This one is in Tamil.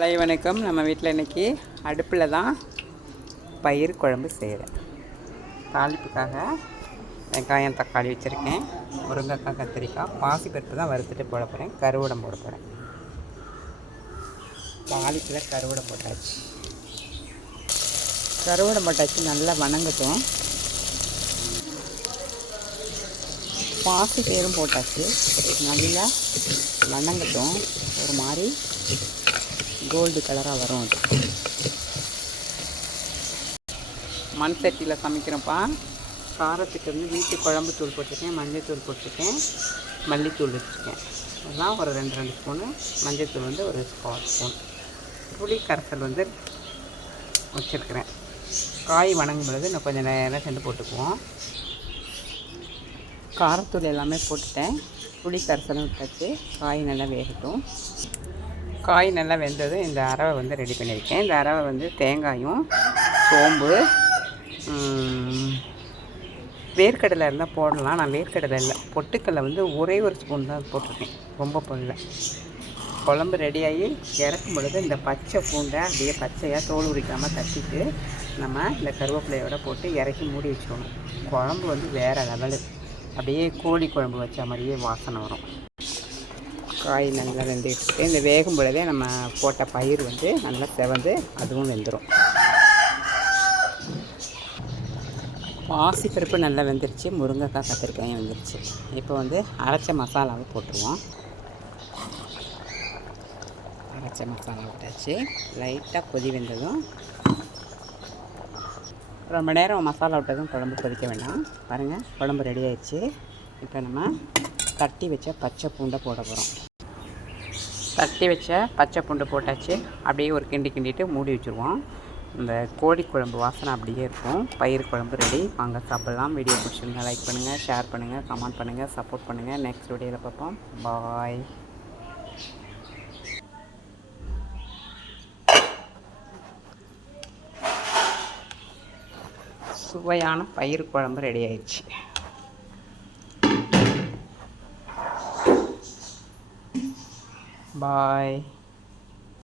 ஹாய் வணக்கம். நம்ம வீட்டில் இன்றைக்கி அடுப்பில் தான் பயிர் குழம்பு செய்கிறேன். தாளிப்புக்காக வெங்காயம் தக்காளி வச்சுருக்கேன். முருங்கைக்காய் கத்திரிக்காய் பாசிப்பருப்பு தான் வறுத்துட்டு போட போகிறேன். கருவடம் போட போகிறேன். தாளிப்பில் கருவடம் போட்டாச்சு. நல்லா வணங்கட்டும். பாசி பேரும் போட்டாச்சு. நல்லா வணங்கட்டும். ஒரு மாதிரி கோல்டு கலராக வரும். அது மண் சட்டியில் சமைக்கிறோம்ப்பா. காரத்துக்கு வந்து வீட்டு குழம்பு தூள் போட்டிருக்கேன், மஞ்சள் தூள் போட்டிருக்கேன், மல்லித்தூள் வச்சுருக்கேன். அதெல்லாம் ஒரு 2 ஸ்பூனு, மஞ்சள் தூள் வந்து ஒரு 1/4 ஸ்பூன், புளி கரைசல் வந்து வச்சுருக்கிறேன். காய் வணங்கும் பொழுது இன்னும் கொஞ்சம் நேரம் சென்று போட்டுக்குவோம். காரத்தூள் எல்லாமே போட்டுட்டேன். புளி கரைசலும் விட்டாச்சு. காய் நல்லா வேகட்டும். காய் நல்லா வெந்ததும் இந்த அரவை வந்து ரெடி பண்ணியிருக்கேன். இந்த அரவை வந்து தேங்காயும் சோம்பு வேர்க்கடலை இருந்தால் போடலாம். நான் வேர்க்கடலை இல்லை, பொட்டுக்கடலை வந்து ஒரே ஒரு ஸ்பூன் தான் போட்டிருக்கேன், ரொம்ப போடல. குழம்பு ரெடியாகி இறக்கும் பொழுது இந்த பச்சை பூண்டை அப்படியே பச்சையாக தோல் உரிக்காமல் தட்டிட்டு நம்ம இந்த கருவேப்பிலையோட போட்டு இறக்கி மூடி வச்சுக்கணும். குழம்பு வந்து வேறு லெவலு. அப்படியே கோழி குழம்பு வச்ச மாதிரியே வாசனை வரும். காய் நல்லா வெந்துட்டு இந்த வேகும் பொழுதே நம்ம போட்ட பயிர் வந்து நல்லா செவந்து அதுவும் வெந்துடும். பாசிப்பருப்பு நல்லா வெந்துருச்சு. முருங்கைக்காய் கத்திரிக்காயும் வெந்துருச்சு. இப்போ வந்து அரைச்ச மசாலாவை போட்டுருவோம். அரைச்ச மசாலா விட்டாச்சு. லைட்டாக கொதி வெந்ததும் ரொம்ப நேரம் மசாலா விட்டதும் குழம்பு கொதிக்க வேண்டாம். பாருங்கள், குழம்பு ரெடி ஆயிடுச்சு. இப்போ நம்ம தட்டி வச்ச பச்சை பூண்டை போட போகிறோம். தட்டி வச்ச பச்சை பூண்டு போட்டாச்சு. அப்படியே ஒரு கிண்டிட்டு மூடி வச்சுருவோம். இந்த கோழி குழம்பு வாசனை அப்படியே இருக்கும். பயிர் குழம்பு ரெடி. வாங்க சாப்பிட்லாம். வீடியோ பிடிச்சிருந்தா லைக் பண்ணுங்கள், ஷேர் பண்ணுங்கள், கமெண்ட் பண்ணுங்கள், சப்போர்ட் பண்ணுங்கள். நெக்ஸ்ட் வீடியோவில் பார்ப்போம். பாய். சுவையான பயிர் குழம்பு ரெடி ஆயிடுச்சு. பாய்.